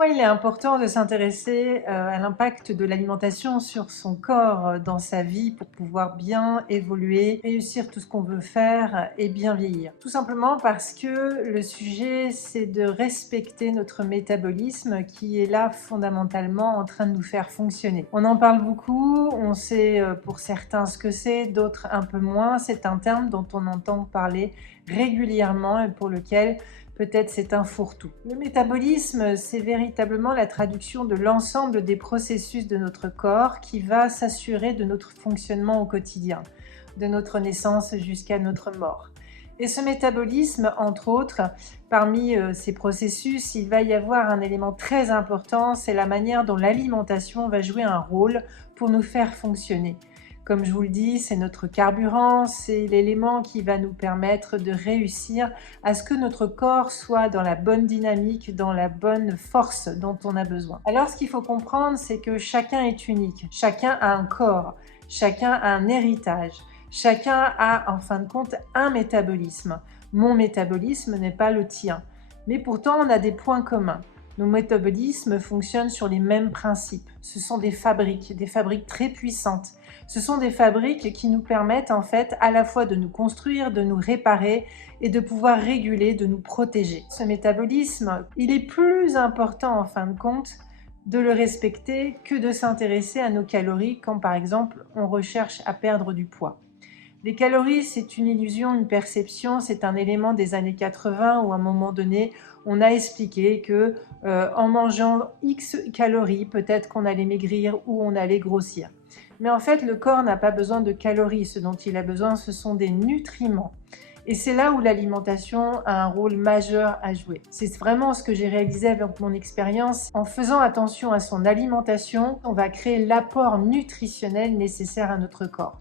Ouais, il est important de s'intéresser, à l'impact de l'alimentation sur son corps, dans sa vie pour pouvoir bien évoluer, réussir tout ce qu'on veut faire et bien vieillir. Tout simplement parce que le sujet, c'est de respecter notre métabolisme qui est là fondamentalement en train de nous faire fonctionner. On en parle beaucoup, on sait, pour certains ce que c'est, d'autres un peu moins. C'est un terme dont on entend parler régulièrement et pour lequel peut-être c'est un fourre-tout. Le métabolisme, c'est véritablement la traduction de l'ensemble des processus de notre corps qui va s'assurer de notre fonctionnement au quotidien, de notre naissance jusqu'à notre mort. Et ce métabolisme, entre autres, parmi ces processus, il va y avoir un élément très important, c'est la manière dont l'alimentation va jouer un rôle pour nous faire fonctionner. Comme je vous le dis, c'est notre carburant, c'est l'élément qui va nous permettre de réussir à ce que notre corps soit dans la bonne dynamique, dans la bonne force dont on a besoin. Alors, ce qu'il faut comprendre, c'est que chacun est unique, chacun a un corps, chacun a un héritage, chacun a en fin de compte un métabolisme. Mon métabolisme n'est pas le tien, mais pourtant on a des points communs. Nos métabolismes fonctionnent sur les mêmes principes. Ce sont des fabriques très puissantes. Ce sont des fabriques qui nous permettent en fait à la fois de nous construire, de nous réparer et de pouvoir réguler, de nous protéger. Ce métabolisme, il est plus important en fin de compte de le respecter que de s'intéresser à nos calories quand par exemple on recherche à perdre du poids. Les calories, c'est une illusion, une perception, c'est un élément des années 80 où à un moment donné, on a expliqué que en mangeant X calories, peut-être qu'on allait maigrir ou on allait grossir. Mais en fait, le corps n'a pas besoin de calories. Ce dont il a besoin, ce sont des nutriments. Et c'est là où l'alimentation a un rôle majeur à jouer. C'est vraiment ce que j'ai réalisé avec mon expérience. En faisant attention à son alimentation, on va créer l'apport nutritionnel nécessaire à notre corps.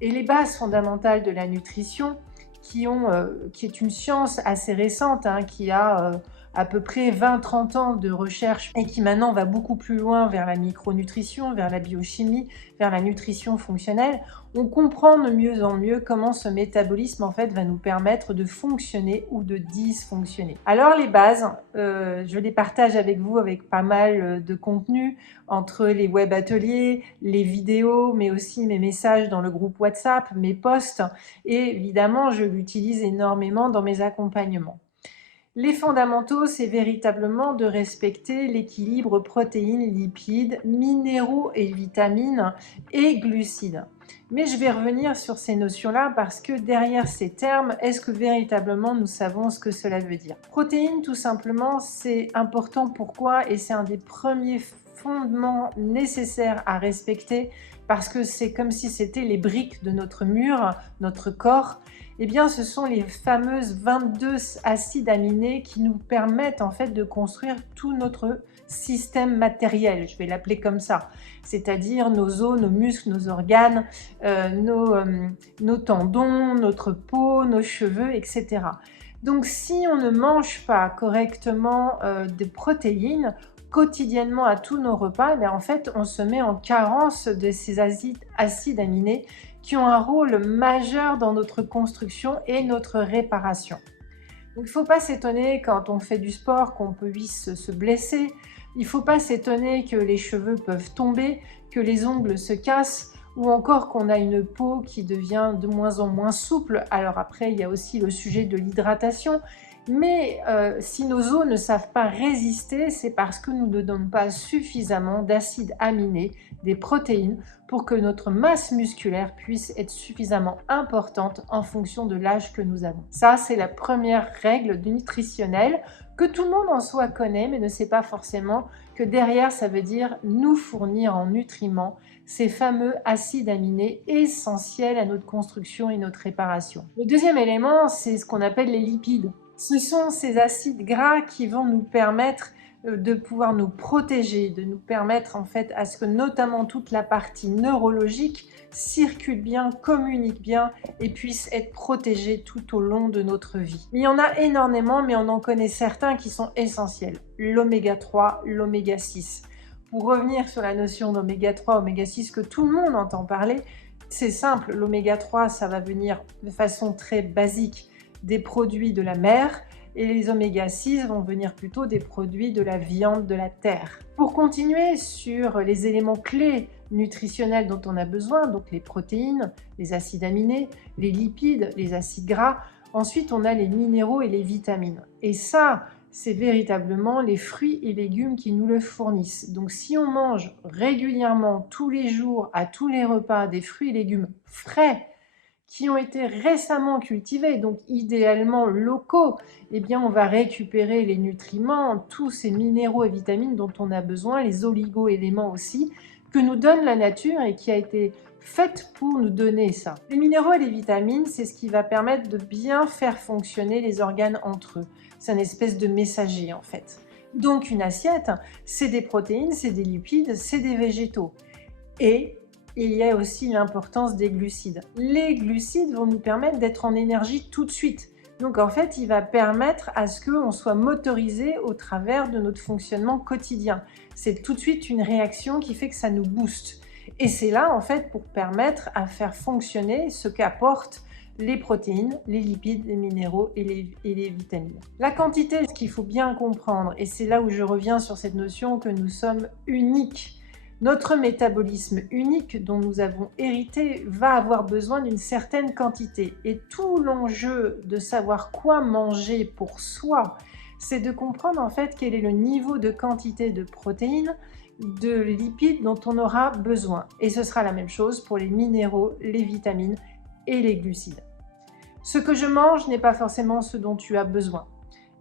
Et les bases fondamentales de la nutrition, qui est une science assez récente, hein, qui a à peu près 20-30 ans de recherche et qui maintenant va beaucoup plus loin vers la micronutrition, vers la biochimie, vers la nutrition fonctionnelle, on comprend de mieux en mieux comment ce métabolisme en fait va nous permettre de fonctionner ou de dysfonctionner. Alors les bases, je les partage avec vous avec pas mal de contenu entre les web ateliers, les vidéos, mais aussi mes messages dans le groupe WhatsApp, mes posts et évidemment je l'utilise énormément dans mes accompagnements. Les fondamentaux, c'est véritablement de respecter l'équilibre protéines, lipides, minéraux et vitamines et glucides. Mais je vais revenir sur ces notions-là parce que derrière ces termes, est-ce que véritablement nous savons ce que cela veut dire? Protéines, tout simplement, c'est important. Pourquoi? Et c'est un des premiers fondements nécessaires à respecter parce que c'est comme si c'était les briques de notre mur, notre corps. Eh bien, ce sont les fameuses 22 acides aminés qui nous permettent en fait de construire tout notre système matériel, je vais l'appeler comme ça, c'est-à-dire nos os, nos muscles, nos organes, nos tendons, notre peau, nos cheveux, etc. Donc, si on ne mange pas correctement des protéines quotidiennement à tous nos repas, en fait, on se met en carence de ces acides aminés qui ont un rôle majeur dans notre construction et notre réparation. Donc, il ne faut pas s'étonner quand on fait du sport qu'on puisse se blesser. Il ne faut pas s'étonner que les cheveux peuvent tomber, que les ongles se cassent ou encore qu'on a une peau qui devient de moins en moins souple. Alors après, il y a aussi le sujet de l'hydratation. Mais si nos os ne savent pas résister, c'est parce que nous ne donnons pas suffisamment d'acides aminés, des protéines, pour que notre masse musculaire puisse être suffisamment importante en fonction de l'âge que nous avons. Ça, c'est la première règle nutritionnelle que tout le monde en soi connaît, mais ne sait pas forcément que derrière, ça veut dire nous fournir en nutriments ces fameux acides aminés essentiels à notre construction et notre réparation. Le deuxième élément, c'est ce qu'on appelle les lipides. Ce sont ces acides gras qui vont nous permettre de pouvoir nous protéger, de nous permettre en fait à ce que notamment toute la partie neurologique circule bien, communique bien et puisse être protégée tout au long de notre vie. Il y en a énormément, mais on en connaît certains qui sont essentiels. L'oméga 3, l'oméga 6. Pour revenir sur la notion d'oméga 3, oméga 6 que tout le monde entend parler, c'est simple, l'oméga 3 ça va venir de façon très basique des produits de la mer et les oméga 6 vont venir plutôt des produits de la viande de la terre. Pour continuer sur les éléments clés nutritionnels dont on a besoin, donc les protéines, les acides aminés, les lipides, les acides gras, ensuite on a les minéraux et les vitamines. Et ça, c'est véritablement les fruits et légumes qui nous le fournissent. Donc si on mange régulièrement, tous les jours, à tous les repas, des fruits et légumes frais, qui ont été récemment cultivés, donc idéalement locaux, eh bien on va récupérer les nutriments, tous ces minéraux et vitamines dont on a besoin, les oligo-éléments aussi, que nous donne la nature et qui a été faite pour nous donner ça. Les minéraux et les vitamines, c'est ce qui va permettre de bien faire fonctionner les organes entre eux. C'est une espèce de messager en fait. Donc une assiette, c'est des protéines, c'est des lipides, c'est des végétaux. Et il y a aussi l'importance des glucides. Les glucides vont nous permettre d'être en énergie tout de suite. Donc en fait, il va permettre à ce qu'on soit motorisé au travers de notre fonctionnement quotidien. C'est tout de suite une réaction qui fait que ça nous booste. Et c'est là en fait pour permettre à faire fonctionner ce qu'apportent les protéines, les lipides, les minéraux et les vitamines. La quantité, ce qu'il faut bien comprendre, et c'est là où je reviens sur cette notion que nous sommes uniques. Notre métabolisme unique dont nous avons hérité va avoir besoin d'une certaine quantité. Et tout l'enjeu de savoir quoi manger pour soi, c'est de comprendre en fait quel est le niveau de quantité de protéines, de lipides dont on aura besoin. Et ce sera la même chose pour les minéraux, les vitamines et les glucides. Ce que je mange n'est pas forcément ce dont tu as besoin.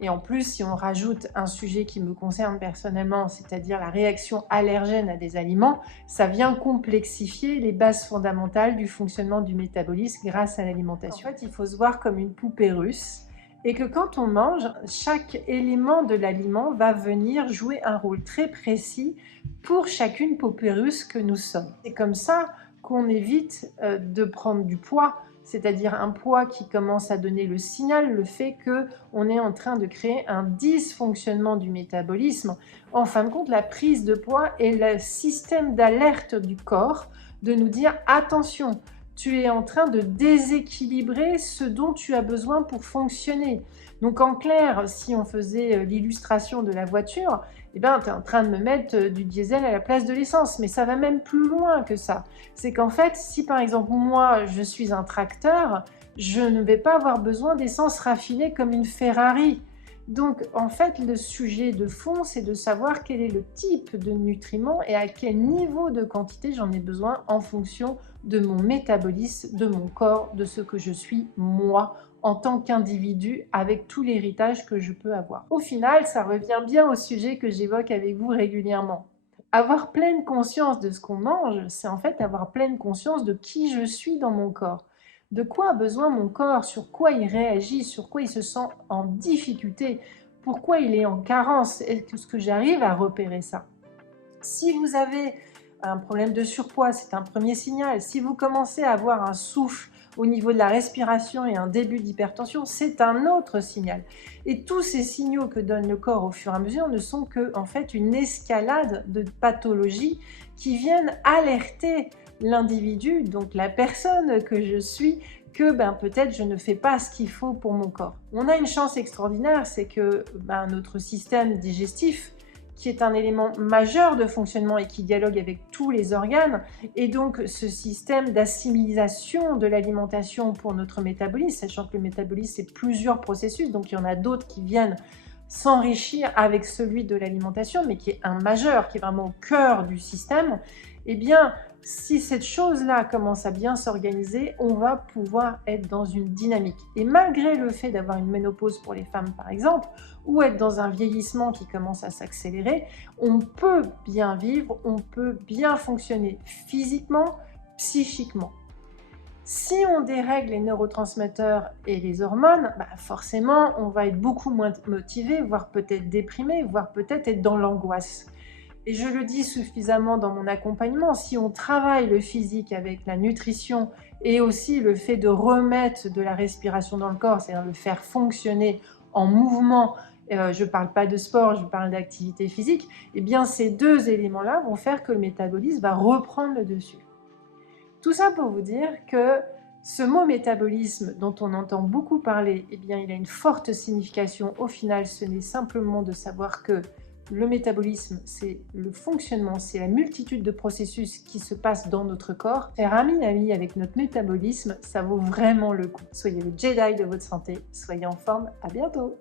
Et en plus, si on rajoute un sujet qui me concerne personnellement, c'est-à-dire la réaction allergène à des aliments, ça vient complexifier les bases fondamentales du fonctionnement du métabolisme grâce à l'alimentation. En fait, il faut se voir comme une poupée russe et que quand on mange, chaque élément de l'aliment va venir jouer un rôle très précis pour chacune poupée russe que nous sommes. C'est comme ça qu'on évite de prendre du poids, c'est-à-dire un poids qui commence à donner le signal, le fait qu'on est en train de créer un dysfonctionnement du métabolisme. En fin de compte, la prise de poids est le système d'alerte du corps de nous dire « attention, tu es en train de déséquilibrer ce dont tu as besoin pour fonctionner ». Donc en clair, si on faisait l'illustration de la voiture, eh ben, tu es en train de me mettre du diesel à la place de l'essence. Mais ça va même plus loin que ça. C'est qu'en fait, si par exemple moi, je suis un tracteur, je ne vais pas avoir besoin d'essence raffinée comme une Ferrari. Donc en fait, le sujet de fond, c'est de savoir quel est le type de nutriments et à quel niveau de quantité j'en ai besoin en fonction de mon métabolisme, de mon corps, de ce que je suis moi, en tant qu'individu avec tout l'héritage que je peux avoir. Au final, ça revient bien au sujet que j'évoque avec vous régulièrement. Avoir pleine conscience de ce qu'on mange, c'est en fait avoir pleine conscience de qui je suis dans mon corps. De quoi a besoin mon corps, sur quoi il réagit, sur quoi il se sent en difficulté, pourquoi il est en carence, est-ce que j'arrive à repérer ça? Si vous avez un problème de surpoids, c'est un premier signal. Si vous commencez à avoir un souffle au niveau de la respiration et un début d'hypertension, c'est un autre signal. Et tous ces signaux que donne le corps au fur et à mesure ne sont que en fait une escalade de pathologies qui viennent alerter l'individu, donc la personne que je suis, que peut-être je ne fais pas ce qu'il faut pour mon corps. On a une chance extraordinaire, c'est que notre système digestif, qui est un élément majeur de fonctionnement et qui dialogue avec tous les organes. Et donc, ce système d'assimilation de l'alimentation pour notre métabolisme, sachant que le métabolisme, c'est plusieurs processus, donc il y en a d'autres qui viennent s'enrichir avec celui de l'alimentation, mais qui est un majeur, qui est vraiment au cœur du système, eh bien, si cette chose-là commence à bien s'organiser, on va pouvoir être dans une dynamique. Et malgré le fait d'avoir une ménopause pour les femmes, par exemple, ou être dans un vieillissement qui commence à s'accélérer, on peut bien vivre, on peut bien fonctionner physiquement, psychiquement. Si on dérègle les neurotransmetteurs et les hormones, forcément, on va être beaucoup moins motivé, voire peut-être déprimé, voire peut-être être dans l'angoisse. Et je le dis suffisamment dans mon accompagnement, si on travaille le physique avec la nutrition et aussi le fait de remettre de la respiration dans le corps, c'est-à-dire le faire fonctionner en mouvement, je ne parle pas de sport, je parle d'activité physique, eh bien ces deux éléments-là vont faire que le métabolisme va reprendre le dessus. Tout ça pour vous dire que Ce mot métabolisme dont on entend beaucoup parler, eh bien, il a une forte signification. Au final, ce n'est simplement de savoir que le métabolisme, c'est le fonctionnement, c'est la multitude de processus qui se passent dans notre corps. Faire ami avec notre métabolisme, ça vaut vraiment le coup. Soyez le Jedi de votre santé, soyez en forme, à bientôt!